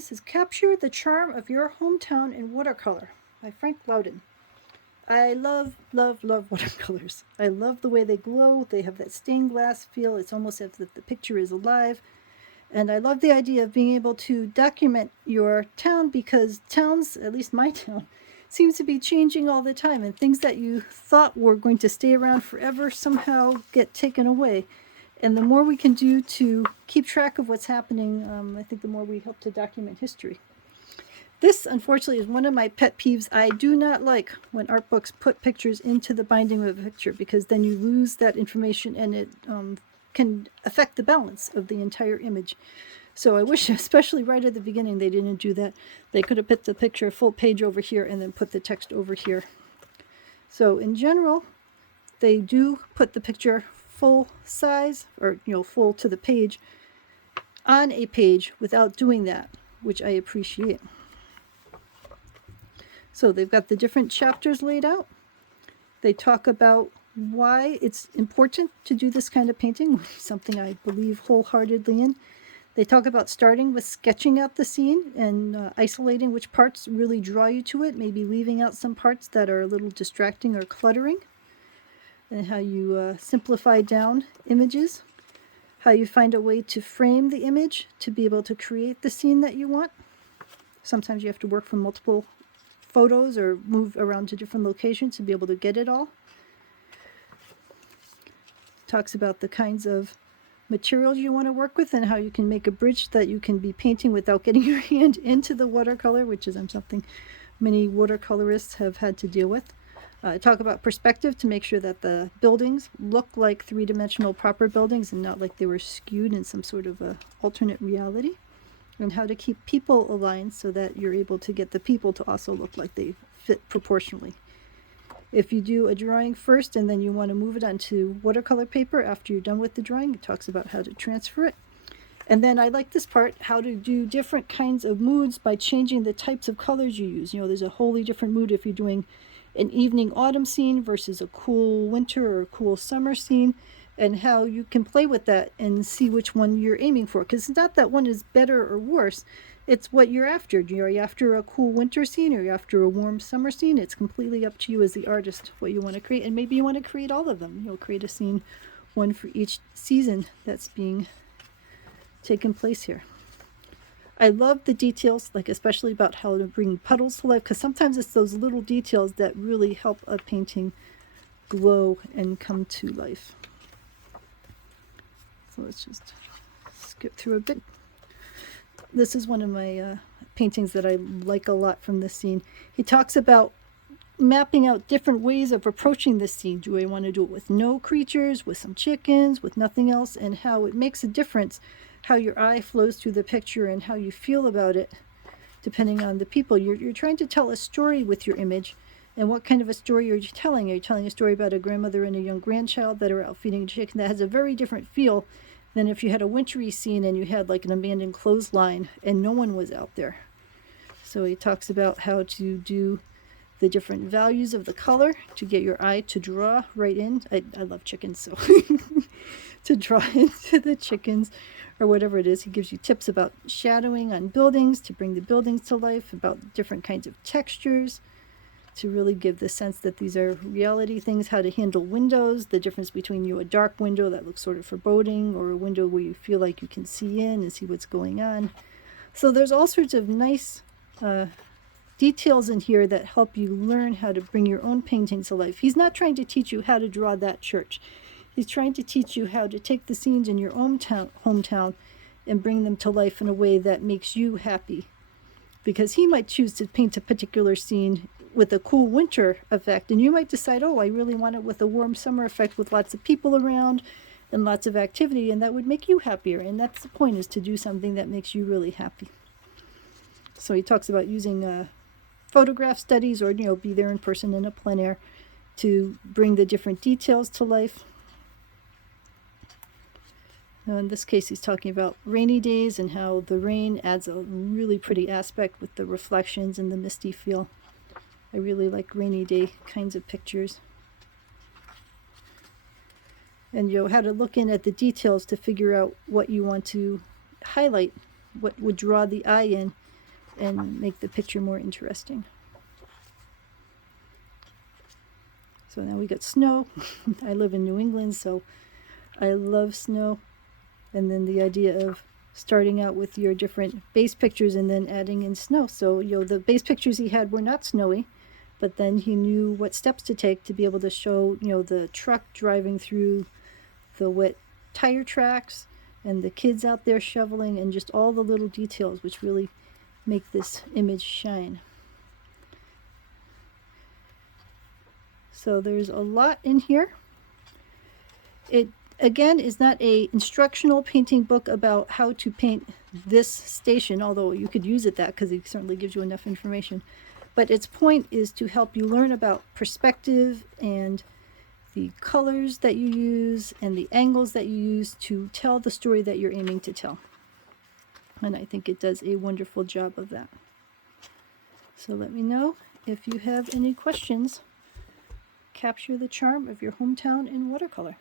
This is Capture the Charm of Your Hometown in Watercolor by Frank Loudin. I love watercolors. I love the way they glow. They have that stained glass feel. It's almost as if the picture is alive. And I love the idea of being able to document your town, because towns, at least my town, seems to be changing all the time, and things that you thought were going to stay around forever somehow get taken away. And the more we can do to keep track of what's happening, I think the more we help to document history. This, unfortunately, is one of my pet peeves. I do not like when art books put pictures into the binding of a picture, because then you lose that information and it can affect the balance of the entire image. So I wish, especially right at the beginning, they didn't do that. They could have put the picture full page over here and then put the text over here. So in general, they do put the picture full size, or full to the page, on a page without doing that, which I appreciate. So they've got the different chapters laid out. They talk about why it's important to do this kind of painting, something I believe wholeheartedly in. They talk about starting with sketching out the scene and isolating which parts really draw you to it, maybe leaving out some parts that are a little distracting or cluttering, and how you simplify down images, how you find a way to frame the image to be able to create the scene that you want. Sometimes you have to work from multiple photos or move around to different locations to be able to get it all. Talks about the kinds of materials you want to work with and how you can make a bridge that you can be painting without getting your hand into the watercolor, which is something many watercolorists have had to deal with. Talk about perspective to make sure that the buildings look like three-dimensional proper buildings and not like they were skewed in some sort of a alternate reality. And how to keep people aligned so that you're able to get the people to also look like they fit proportionally. If you do a drawing first and then you want to move it onto watercolor paper after you're done with the drawing, it talks about how to transfer it. And then I like this part, how to do different kinds of moods by changing the types of colors you use. There's a wholly different mood if you're doing an evening autumn scene versus a cool winter or a cool summer scene, and how you can play with that and see which one you're aiming for. Because it's not that one is better or worse, it's what you're after. Are you after a cool winter scene, or are you after a warm summer scene? It's completely up to you as the artist what you want to create, and maybe you want to create all of them. You'll create a scene, one for each season that's being taken place here. I love the details, like especially about how to bring puddles to life, because sometimes it's those little details that really help a painting glow and come to life. So let's just skip through a bit. This is one of my paintings that I like a lot from this scene. He talks about mapping out different ways of approaching this scene. Do I want to do it with no creatures, with some chickens, with nothing else, and how it makes a difference how your eye flows through the picture and how you feel about it depending on the people. You're trying to tell a story with your image. And what kind of a story are you telling? Are you telling a story about a grandmother and a young grandchild that are out feeding a chicken? That has a very different feel than if you had a wintry scene and you had like an abandoned clothesline and no one was out there. So he talks about how to do the different values of the color to get your eye to draw right in. I love chickens, so to draw into the chickens or whatever it is. He gives you tips about shadowing on buildings to bring the buildings to life, about different kinds of textures to really give the sense that these are reality things, how to handle windows, the difference between a dark window that looks sort of foreboding or a window where you feel like you can see in and see what's going on. So there's all sorts of nice details in here that help you learn how to bring your own painting to life. He's not trying to teach you how to draw that church. He's trying to teach you how to take the scenes in your own hometown and bring them to life in a way that makes you happy. Because he might choose to paint a particular scene with a cool winter effect, and you might decide, I really want it with a warm summer effect with lots of people around and lots of activity, and that would make you happier. And that's the point, is to do something that makes you really happy. So he talks about using photograph studies, or be there in person in a plein air to bring the different details to life. Now in this case, he's talking about rainy days and how the rain adds a really pretty aspect with the reflections and the misty feel. I really like rainy day kinds of pictures. And how to look in at the details to figure out what you want to highlight, what would draw the eye in, and make the picture more interesting. So now we got snow. I live in New England, so I love snow. And then the idea of starting out with your different base pictures and then adding in snow. So, the base pictures he had were not snowy, but then he knew what steps to take to be able to show, the truck driving through the wet tire tracks and the kids out there shoveling and just all the little details which really make this image shine. So there's a lot in here. It again is not a instructional painting book about how to paint this station, although you could use it that because it certainly gives you enough information. But its point is to help you learn about perspective and the colors that you use and the angles that you use to tell the story that you're aiming to tell. And I think it does a wonderful job of that. So let me know if you have any questions. Capture the charm of your hometown in watercolor.